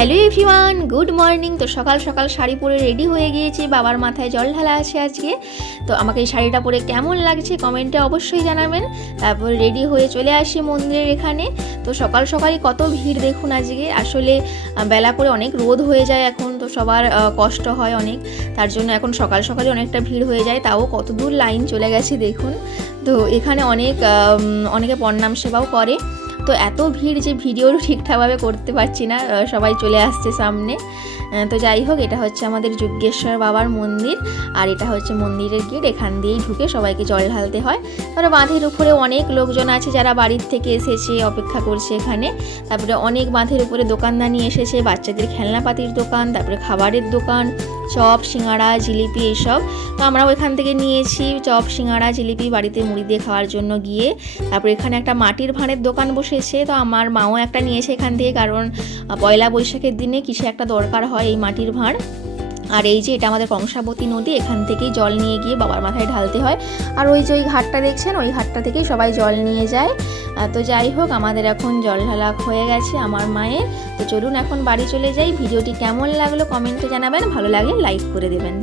Hello everyone, good morning. তো সকাল সকাল শাড়ি পরে রেডি হয়ে গিয়েছি, বাবার মাথায় জল ঢালা আছে আজকে। তো আমাকে এই শাড়িটা পরে কেমন লাগছে কমেন্টে অবশ্যই জানাবেন। তারপরে রেডি হয়ে চলে আসি মন্দিরের এখানে। তো সকাল সকালই কত ভিড় দেখুন আজকে। আসলে বেলা করে অনেক রোদ হয়ে যায় এখন, তো সবার কষ্ট হয় অনেক, তার জন্য এখন সকাল সকালে অনেকটা ভিড় হয়ে যায়। তাও কত দূর লাইন চলে গেছে দেখুন। তো এখানে অনেকে প্রণাম সেবাও করে। তো এত ভিড় যে ভিডিও ঠিকঠাকভাবে করতে পারছি না, সবাই চলে আসছে সামনে। তো যাই হোক, এটা হচ্ছে আমাদের যজ্ঞেশ্বর বাবার মন্দির, আর এটা হচ্ছে মন্দিরের গেট। এখান দিয়েই ঢুকে সবাইকে জল ঢালতে হয়। তারপরে বাঁধের উপরে অনেক লোকজন আছে যারা বাড়ির থেকে এসেছে, অপেক্ষা করছে এখানে। তারপরে অনেক বাঁধের উপরে দোকানদানি এসেছে, বাচ্চাদের খেলনাপাতির দোকান, তারপরে খাবারের দোকান, চপ, সিঙ্গাড়া, জিলিপি এইসব। তো আমরাও এখান থেকে নিয়েছি চপ, সিঙ্গাড়া, জিলিপি বাড়িতে মুড়ি দিয়ে খাওয়ার জন্য গিয়ে। তারপরে এখানে একটা মাটির ভাঁড়ের দোকান বসেছে, তো আমার মাও একটা নিয়েছে এখান থেকে, কারণ পয়লা বৈশাখের দিনে কিসে একটা দরকার হয় এই মাটির ভাঁড়। আর এই যে এটা আমাদের কংসাবতী নদী, এখান থেকেই জল নিয়ে গিয়ে বাবার মাথায় ঢালতে হয়। আর ওই যে ওই ঘাটটা দেখছেন, ওই ঘাটটা থেকেই সবাই জল নিয়ে যায়। তো যাই হোক, আমাদের এখন জল ঢালা হয়ে গেছে আমার মায়ের। তো চলুন এখন বাড়ি চলে যাই। ভিডিওটি কেমন লাগলো কমেন্টে জানাবেন, ভালো লাগলে লাইক করে দেবেন।